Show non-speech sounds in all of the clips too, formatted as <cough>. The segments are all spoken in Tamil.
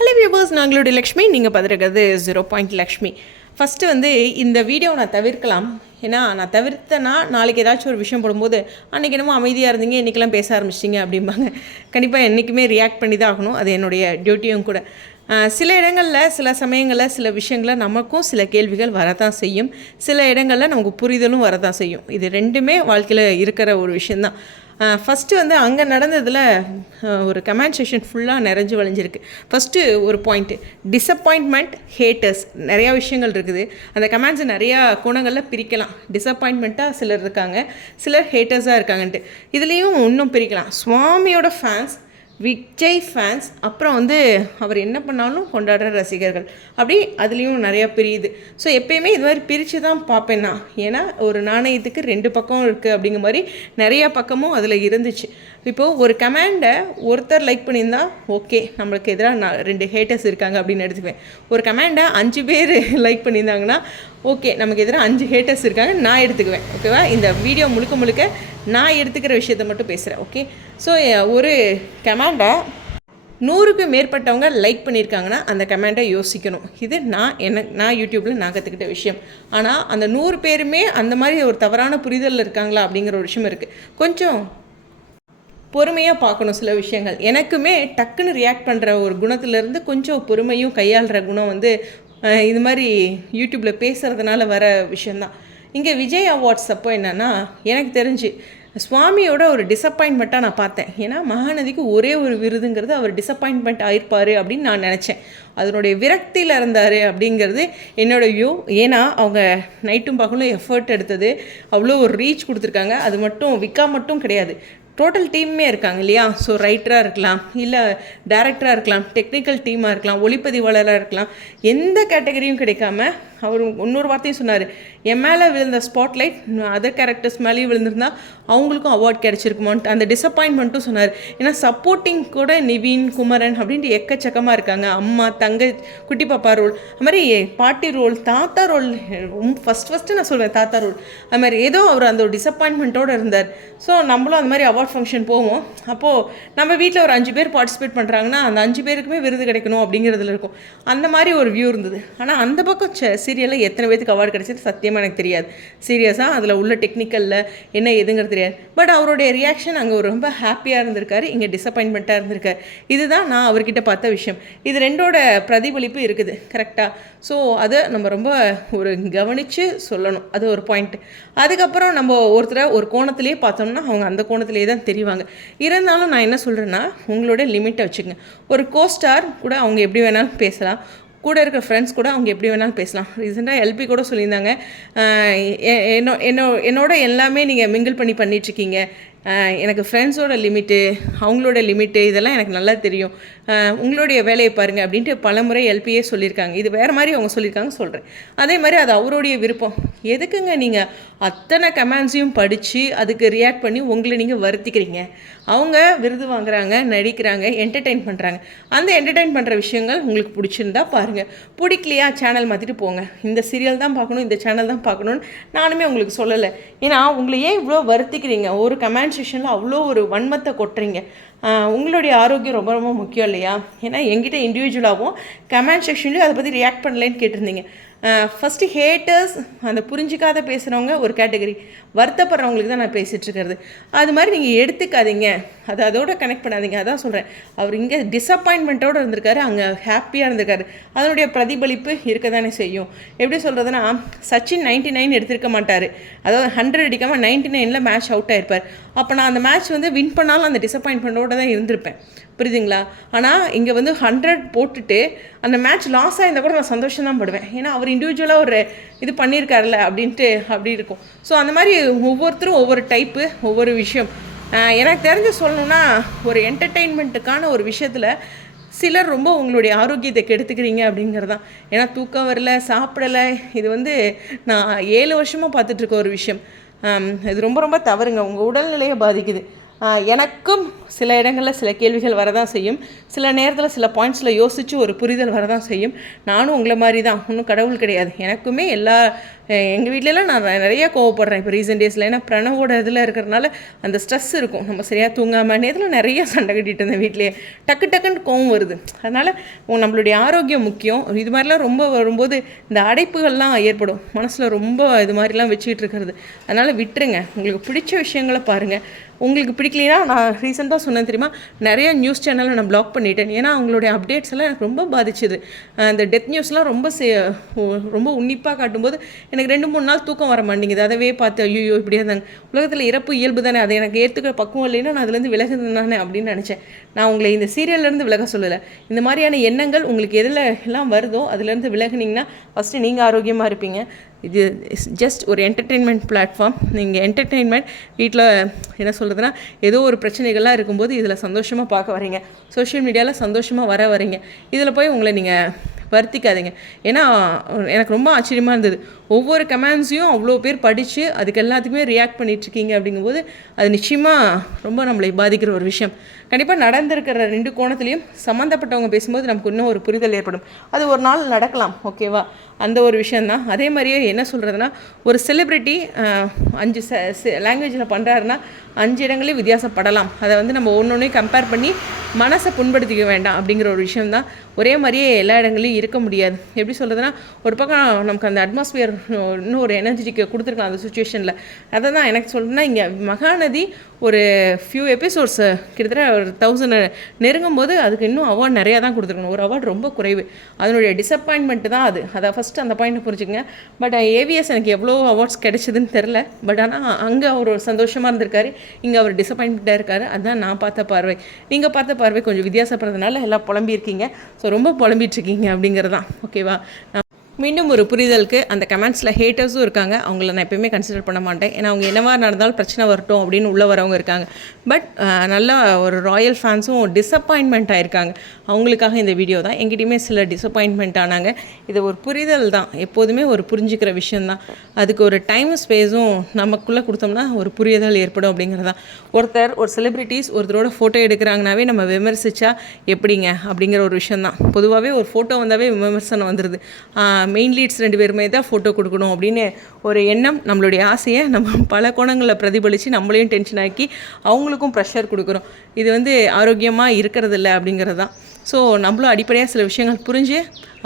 ஹலோ வியூவர்ஸ் நாங்களுடைய லக்ஷ்மி. நீங்கள் பார்த்துருக்கிறது ஜீரோ பாயிண்ட் லக்ஷ்மி. ஃபஸ்ட்டு வந்து இந்த வீடியோ நான் தவிர்க்கலாம். ஏன்னா நான் தவிர்த்தேன்னா நாளைக்கு ஏதாச்சும் ஒரு விஷயம் போடும்போது அன்றைக்கி என்னமோ அமைதியாக இருந்தீங்க இன்றைக்கெல்லாம் பேச ஆரம்பிச்சிட்டிங்க அப்படிம்பாங்க. கண்டிப்பாக என்றைக்குமே ரியாக்ட் பண்ணி தான் ஆகணும். அது என்னுடைய டியூட்டியும் கூட. சில இடங்களில் சில சமயங்களில் சில விஷயங்களில் நமக்கும் சில கேள்விகள் வரதான் செய்யும். சில இடங்களில் நமக்கு புரிதலும் வரதான் செய்யும். இது ரெண்டுமே வாழ்க்கையில் இருக்கிற ஒரு விஷயந்தான் ஃபஸ்ட்டு வந்து அங்கே நடந்ததில் ஒரு கமெண்ட் செஷன் ஃபுல்லாக நிறைஞ்சு வளைஞ்சிருக்கு ஃபஸ்ட்டு ஒரு பாயிண்ட்டு டிசப்பாயின்மெண்ட் ஹேட்டர்ஸ் நிறையா விஷயங்கள் இருக்குது. அந்த கமெண்ட்ஸை நிறையா குணங்களில் பிரிக்கலாம். டிசப்பாயின்மெண்ட்டாக சிலர் இருக்காங்க சிலர் ஹேட்டர்ஸாக இருக்காங்கன்ட்டு. இதுலேயும் இன்னும் பிரிக்கலாம். சுவாமியோட ஃபேன்ஸ் விஜய் ஃபேன்ஸ் அப்புறம் வந்து அவர் என்ன பண்ணாலும் கொண்டாடுற ரசிகர்கள். அப்படி அதுலேயும் நிறையா பிரியுது. ஸோ எப்பயுமே இது மாதிரி பிரித்து தான் பார்ப்பேன் நான். ஏன்னா ஒரு நாணயத்துக்கு ரெண்டு பக்கம் இருக்குது அப்படிங்கிற மாதிரி நிறையா பக்கமும் அதில் இருந்துச்சு. இப்போது ஒரு கமெண்டை ஒருத்தர் லைக் பண்ணியிருந்தா ஓகே நம்மளுக்கு எதிராக நான் ரெண்டு ஹேட்டர்ஸ் இருக்காங்க அப்படின்னு எடுத்துக்குவேன். ஒரு கமெண்டை அஞ்சு பேர் லைக் <laughs> பண்ணியிருந்தாங்கன்னா ஓகே நமக்கு எதிராக அஞ்சு ஹேட்டர்ஸ் இருக்காங்க நான் எடுத்துக்குவேன். ஓகேவா இந்த வீடியோ முழுக்க முழுக்க நான் எடுத்துக்கிற விஷயத்த மட்டும் பேசுகிறேன் ஓகே ஸோ ஒரு கமெண்டை நூறுக்கு மேற்பட்டவங்க லைக் பண்ணியிருக்காங்கன்னா அந்த கமெண்ட்டை யோசிக்கணும். இது நான் என்ன நான் யூடியூப்பில் நான் கற்றுக்கிட்ட விஷயம். ஆனால் அந்த நூறு பேருமே அந்த மாதிரி ஒரு தவறான புரிதலில் இருக்காங்களா அப்படிங்கிற ஒரு விஷயம் இருக்குது கொஞ்சம் பொறுமையாக பார்க்கணும் சில விஷயங்கள். எனக்குமே டக்குன்னு ரியாக்ட் பண்ணுற ஒரு குணத்துலேருந்து கொஞ்சம் பொறுமையும் கையாளுற குணம் வந்து இது மாதிரி யூடியூப்பில் பேசுகிறதுனால வர விஷயந்தான் இங்கே விஜய் அவார்ட்ஸ் அப்போ என்னென்னா எனக்கு தெரிஞ்சு சுவாமியோட ஒரு டிசப்பாயின்மெண்ட்டாக நான் பார்த்தேன். ஏன்னா மகாநதிக்கு ஒரே ஒரு விருதுங்கிறது அவர் டிசப்பாயின்மெண்ட் ஆயிருப்பார் அப்படின்னு நான் நினச்சேன். அதனுடைய விரக்தியில் இருந்தார் அப்படிங்கிறது என்னோட வியூ ஏன்னா அவங்க நைட்டும் பகலும் எஃபர்ட் எடுத்தது அவ்வளோ ஒரு ரீச் கொடுத்துருக்காங்க. அது மட்டும் விக்கா மட்டும் கிடையாது. டோட்டல் டீம்மே இருக்காங்க இல்லையா? ஸோ ரைட்டராக இருக்கலாம் இல்லை டேரக்டராக இருக்கலாம் டெக்னிக்கல் டீமாக இருக்கலாம் ஒளிப்பதிவாளராக இருக்கலாம் எந்த கேட்டகரியும் கிடைக்காம அவர் இன்னொரு வார்த்தையும் சொன்னார். என் மேலே விழுந்த ஸ்பாட்லைட் அதர் கேரக்டர்ஸ் மேலேயும் விழுந்திருந்தா அவங்களுக்கும் அவார்ட் கிடச்சிருக்குமான்ட்டு அந்த டிசப்பாயின்மெண்ட்டும் சொன்னார். ஏன்னா சப்போர்ட்டிங் கூட நிவின் குமரன் அப்படின்ட்டு எக்கச்சக்கமாக இருக்காங்க. அம்மா தங்க குட்டி பாப்பா ரோல் அது மாதிரி பாட்டி ரோல் தாத்தா ரோல் ஃபஸ்ட் ஃபஸ்ட்டு நான் சொல்வேன் தாத்தா ரோல் அது மாதிரி ஏதோ அவர் அந்த ஒரு டிசப்பாயின்மெண்ட்டோடு இருந்தார். ஸோ நம்மளும் அந்த மாதிரி அவார்ட் ஃபங்க்ஷன் போவோம். அப்போது நம்ம வீட்டில் ஒரு அஞ்சு பேர் பார்ட்டிசிபேட் பண்ணுறாங்கன்னா அந்த அஞ்சு பேருக்குமே விருது கிடைக்கணும் அப்படிங்கிறதுல இருக்கும். அந்த மாதிரி ஒரு வியூ இருந்தது. ஆனால் அந்த பக்கம் சீரியலில் எத்தனை பேருக்கு அவார்டு கிடச்சிட்டு சத்தியமாக எனக்கு தெரியாது. சீரியஸாக அதில் உள்ள டெக்னிக்கலில் என்ன எதுங்கிறது தெரியாது. பட் அவருடைய ரியாக்ஷன் அங்கே ரொம்ப ஹாப்பியாக இருந்திருக்காரு. இங்கே டிசப்பாயின்மெண்ட்டாக இருந்திருக்காரு. இதுதான் நான் அவர்கிட்ட பார்த்த விஷயம். இது ரெண்டோட பிரதிபலிப்பு இருக்குது. கரெக்டாக ஸோ அதை நம்ம ரொம்ப ஒரு கவனித்து சொல்லணும். அது ஒரு பாயிண்ட் அதுக்கப்புறம் நம்ம ஒருத்தரை ஒரு கோணத்திலே பார்த்தோம்னா அவங்க அந்த கோணத்திலே தான் தெரிவாங்க. இருந்தாலும் நான் என்ன சொல்கிறேன்னா உங்களோட லிமிட்டை வச்சுக்கோங்க. ஒரு கோஸ்டார் கூட அவங்க எப்படி வேணாலும் பேசலாம். கூட இருக்கிற ஃப்ரெண்ட்ஸ் கூட அவங்க எப்படி வேணாலும் பேசலாம். ரீசெண்டாக எல்பி கூட சொல்லியிருந்தாங்க. என்னோ என்னோ என்னோட எல்லாமே நீங்கள் மிங்கிள் பண்ணி பண்ணிகிட்ருக்கீங்க எனக்கு ஃப்ரெண்ட்ஸோட லிமிட்டு அவங்களோட லிமிட்டு இதெல்லாம் எனக்கு நல்லா தெரியும். உங்களுடைய வேலையை பாருங்கள் அப்படின்ட்டு பலமுறை எல்பியே சொல்லியிருக்காங்க. இது வேறு மாதிரி அவங்க சொல்லியிருக்காங்க சொல்கிறேன் அதே மாதிரி அது அவருடைய விருப்பம். எதுக்குங்க நீங்கள் அத்தனை கமெண்ட்ஸையும் படித்து அதுக்கு ரியாக்ட் பண்ணி உங்களை நீங்கள் வருத்திக்கிறீங்க? அவங்க விருது வாங்குறாங்க நடிக்கிறாங்க என்டர்டெயின் பண்ணுறாங்க அந்த என்டர்டெயின் பண்ணுற விஷயங்கள் உங்களுக்கு பிடிச்சிருந்தா பாருங்கள் பிடிக்கலையா? சேனல் மாற்றிட்டு போங்க. இந்த சீரியல் தான் பார்க்கணும் இந்த சேனல் தான் பார்க்கணுன்னு நானுமே உங்களுக்கு சொல்லலை. ஏன்னா உங்களை ஏன் இவ்வளோ வருத்திக்கிறீங்க? ஒரு கமெண்ட் செஷனில் அவ்வளோ ஒரு வன்மத்தை கொட்டுறீங்க. உங்களுடைய ஆரோக்கியம் ரொம்ப ரொம்ப முக்கியம் இல்லையா? ஏன்னா எங்கிட்ட இண்டிவிஜுவலாகவும் கமெண்ட் செக்ஷன்லேயும் அதை பற்றி ரியாக்ட் பண்ணலன்னு கேட்டிருந்தீங்க. ஃபஸ்ட்டு ஹேட்டர்ஸ் அந்த புரிஞ்சிக்காத பேசுகிறவங்க ஒரு கேட்டகரி வருத்தப்படுறவங்களுக்கு தான் நான் பேசிகிட்டு இருக்கிறது. அது மாதிரி நீங்கள் எடுத்துக்காதீங்க. அது அதோட கனெக்ட் பண்ணாதீங்க. அதான் சொல்கிறேன் அவர் இங்கே டிசப்பாயின்மெண்ட்டோடு இருந்திருக்காரு. அங்கே ஹாப்பியாக இருந்திருக்காரு. அதனுடைய பிரதிபலிப்பு இருக்க தானே செய்யும். எப்படி சொல்கிறதுனா சச்சின் நைன்டி நைன் எடுத்திருக்க மாட்டார். அதாவது ஹண்ட்ரட் அடிக்காமல் நைன்டி நைனில் மேட்ச் அவுட் ஆகிருப்பார் அப்போ நான் அந்த மேட்ச் வந்து வின் பண்ணாலும் அந்த டிசப்பாயின்மெண்ட்டோடு தான் இருந்திருப்பேன். புரியுதுங்களா? ஆனால் இங்கே வந்து ஹண்ட்ரட் போட்டுட்டு அந்த மேட்ச் லாஸ் ஆகிருந்தால் கூட நான் சந்தோஷம் தான் படுவேன். ஏன்னா அவர் இண்டிவிஜுவலாக ஒரு இது பண்ணியிருக்காருல்ல அப்படின்ட்டு அப்படி இருக்கும். ஸோ அந்த மாதிரி ஒவ்வொருத்தரும் ஒவ்வொரு டைப்பு ஒவ்வொரு விஷயம். எனக்கு தெரிஞ்சு சொல்லணும்னா ஒரு என்டர்டெயின்மெண்ட்டுக்கான ஒரு விஷயத்தில் சிலர் ரொம்ப உங்களுடைய ஆரோக்கியத்தை கெடுத்துக்கிறீங்க அப்படிங்கிறது தான் ஏன்னா தூக்கம் வரல சாப்பிடலை இது வந்து நான் ஏழு வருஷமாக பார்த்துட்ருக்க ஒரு விஷயம். இது ரொம்ப ரொம்ப தவறுங்க. உங்கள் உடல்நிலையை பாதிக்குது. எனக்கும் சில இடங்களில் சில கேள்விகள் வரதான் செய்யும். சில நேரத்தில் சில பாயிண்ட்ஸில் யோசித்து ஒரு புரிதல் வரதான் செய்யும். நானும் உங்களை மாதிரி தான் ஒன்றும் கடவுள் கிடையாது. எனக்குமே எல்லா எங்கள் வீட்டிலலாம் நான் நிறைய கோவப்படுறேன். இப்போ ரீசெண்ட் டேஸில் ஏன்னா பிரணவோட இதில் இருக்கிறனால அந்த ஸ்ட்ரெஸ் இருக்கும். நம்ம சரியாக தூங்காமல் நேரத்தில் நிறைய சண்டை கட்டிட்டு இருந்தேன் வீட்லேயே. டக்கு டக்குன்னு கோவம் வருது. அதனால் நம்மளுடைய ஆரோக்கியம் முக்கியம். இது மாதிரிலாம் ரொம்ப வரும்போது இந்த அடைப்புகள்லாம் ஏற்படும். மனசில் ரொம்ப இது மாதிரிலாம் வச்சுக்கிட்டு இருக்கிறது. அதனால் விட்டுருங்க. உங்களுக்கு பிடிச்ச விஷயங்களை பாருங்கள் உங்களுக்கு பிடிக்கலைன்னா நான் ரீசெண்டாக சொன்னேன் தெரியுமா? நிறைய நியூஸ் சேனலை நான் பிளாக் பண்ணிட்டேன். ஏன்னா அவங்களுடைய அப்டேட்ஸ் எல்லாம் எனக்கு ரொம்ப பாதிச்சுது. அந்த டெத் நியூஸ்லாம் ரொம்ப சே ரொம்ப உன்னிப்பாக காட்டும்போது எனக்கு எனக்கு ரெண்டு மூணு நாள் தூக்கம் வர மாட்டேங்குது. அதவே பார்த்து ஐயோ இப்படியே இருந்தாங்க. உலகத்தில் இறப்பு இயல்பு தானே. அதை எனக்கு ஏற்றுக்கிற பக்குவம் இல்லைன்னா நான் அதுலேருந்து விலகுதுனானே அப்படின்னு நினச்சேன். நான் உங்களை இந்த சீரியல்லேருந்து விலக சொல்லலை. இந்த மாதிரியான எண்ணங்கள் உங்களுக்கு எதில் எல்லாம் வருதோ அதுலேருந்து விலகுனீங்கன்னா ஃபஸ்ட்டு நீங்கள் ஆரோக்கியமாக இருப்பீங்க. இது ஜஸ்ட் ஒரு என்டர்டெயின்மெண்ட் பிளாட்ஃபார்ம் நீங்கள் என்டர்டெயின்மெண்ட் வீட்டில் என்ன சொல்கிறதுனா ஏதோ ஒரு பிரச்சனைகள்லாம் இருக்கும்போது இதில் சந்தோஷமாக பார்க்க வரீங்க சோஷியல் மீடியாவில் சந்தோஷமாக வர வரீங்க இதில் போய் உங்களை நீங்கள் வருத்திக்காதீங்க. ஏன்னா எனக்கு ரொம்ப ஆச்சரியமாக இருந்தது. ஒவ்வொரு கமெண்ட்ஸையும் அவ்வளோ பேர் படித்து அதுக்கு எல்லாத்துக்குமே ரியாக்ட் பண்ணிகிட்ருக்கீங்க அப்படிங்கும்போது அது நிச்சயமாக ரொம்ப நம்மளை பாதிக்கிற ஒரு விஷயம். கண்டிப்பாக நடந்திருக்கிற ரெண்டு கோணத்துலேயும் சம்மந்தப்பட்டவங்க பேசும்போது நமக்கு இன்னும் ஒரு புரிதல் ஏற்படும். அது ஒரு நாள் நடக்கலாம் ஓகேவா? அந்த ஒரு விஷயந்தான் அதே மாதிரியே என்ன சொல்கிறதுனா ஒரு செலிப்ரிட்டி அஞ்சு லாங்குவேஜில் பண்ணுறாருன்னா அஞ்சு இடங்களையும் வித்தியாசப்படலாம். அதை வந்து நம்ம ஒன்று ஒன்றையும் கம்பேர் பண்ணி மனசை புண்படுத்திக்க வேண்டாம் அப்படிங்கிற ஒரு விஷயம்தான். ஒரே மாதிரியே எல்லா இடங்களையும் இருக்க முடியாது. எப்படி சொல்கிறதுனா ஒரு பக்கம் நமக்கு அந்த அட்மாஸ்பியர் இன்னும் ஒரு எனர்ஜிக்கு கொடுத்துருக்கலாம் அந்த சுச்சுவேஷனில் அதை தான் எனக்கு சொல்லணுன்னா இங்கே மகாநதி ஒரு ஃபியூ எபிசோட்ஸ் கிட்டத்தட்ட ஒரு தௌசண்ட் நெருங்கும் போது அதுக்கு இன்னும் அவார்ட் நிறையா தான் கொடுத்துருக்கணும். ஒரு அவார்ட் ரொம்ப குறைவு. அதனுடைய டிசப்பாயின்மெண்ட்டு தான் அது. அதை ஃபஸ்ட்டு அந்த பாயிண்ட்டை புரிஞ்சுக்கங்க. பட் ஏவிஎஸ் எனக்கு எவ்வளோ அவார்ட்ஸ் கிடைச்சதுன்னு தெரில பட் ஆனால் அங்கே அவர் ஒரு சந்தோஷமாக இருந்திருக்காரு. இங்கே அவர் டிசப்பாயின்மெண்ட்டாக இருக்காரு. அதுதான் நான் பார்த்த பார்வை. நீங்கள் பார்த்த பார்வை கொஞ்சம் வித்தியாசப்படுறதுனால எல்லாம் புலம்பியிருக்கீங்க. ஸோ ரொம்ப புலம்பிட்டு இருக்கீங்க அப்படிங்கிறது தான் ஓகேவா மீண்டும் ஒரு புரிதலுக்கு அந்த கமெண்ட்ஸில் ஹேட்டர்ஸும் இருக்காங்க. அவங்கள நான் எப்பயுமே கன்சிடர் பண்ண மாட்டேன். ஏன்னா அவங்க என்னவா நடந்தாலும் பிரச்சனை வரட்டும் அப்படின்னு உள்ளே வரவங்க இருக்காங்க. பட் நல்லா ஒரு ராயல் ஃபேன்ஸும் டிசப்பாயின்மெண்ட் ஆகிருக்காங்க அவங்களுக்காக இந்த வீடியோ தான். எங்கிட்டையுமே சில டிசப்பாயின்மெண்ட் ஆனாங்க. இது ஒரு புரிதல் தான். எப்போதுமே ஒரு புரிஞ்சுக்கிற விஷயந்தான் அதுக்கு ஒரு டைம் ஸ்பேஸும் நமக்குள்ளே கொடுத்தோம்னா ஒரு புரிதல் ஏற்படும் அப்படிங்கிறது தான். ஒருத்தர் ஒரு செலிப்ரிட்டிஸ் ஒருத்தரோட ஃபோட்டோ எடுக்கிறாங்கனாவே நம்ம விமர்சித்தா எப்படிங்க? அப்படிங்கிற ஒரு விஷயந்தான் பொதுவாகவே ஒரு ஃபோட்டோ வந்தாவே விமர்சனம் வந்துடுது மெயின் லீட்ஸ் ரெண்டு பேருமே தான் ஃபோட்டோ கொடுக்கணும் அப்படின்னு ஒரு எண்ணம் நம்மளுடைய ஆசையை நம்ம பல கோணங்களில் பிரதிபலித்து நம்மளையும் டென்ஷன் ஆக்கி அவங்களுக்கும் ப்ரெஷர் கொடுக்குறோம் இது வந்து ஆரோக்கியமாக இருக்கிறதில்ல அப்படிங்கிறது தான் ஸோ நம்மளும் அடிப்படையாக சில விஷயங்கள் புரிஞ்சு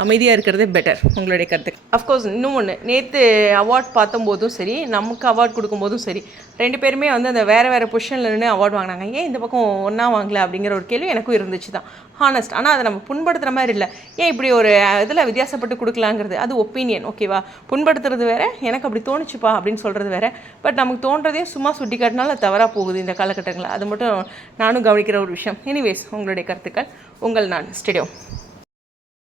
அமைதியாக இருக்கிறதே பெட்டர் உங்களுடைய கருத்து. அஃப்கோர்ஸ் இன்னும் ஒன்று நேற்று அவார்ட் பார்த்தம்போதும் சரி நமக்கு அவார்ட் கொடுக்கும்போதும் சரி ரெண்டு பேருமே வந்து அந்த வேறு வேறு பொசிஷனில் நின்று அவார்ட் வாங்கினாங்க. ஏன் இந்த பக்கம் ஒன்றா வாங்கல அப்படிங்கிற ஒரு கேள்வி எனக்கும் இருந்துச்சு தான். ஹானஸ்ட் ஆனால் அதை நம்ம புண்படுத்துகிற மாதிரி இல்லை. ஏன் இப்படி ஒரு இதில் வித்தியாசப்பட்டு கொடுக்கலாங்கிறது? அது ஒப்பீனியன் ஓகேவா புண்படுத்துறது வேற எனக்கு அப்படி தோணுச்சுப்பா அப்படின்னு சொல்கிறது வேறு. பட் நமக்கு தோன்றதையும் சும்மா சுட்டி காட்டினால தவறாக போகுது இந்த காலகட்டங்களில். அது மட்டும் நானும் கவனிக்கிற ஒரு விஷயம். எனிவேஸ் உங்களுடைய கருத்துக்கள். உங்கள் நான் ஸ்டேடியம்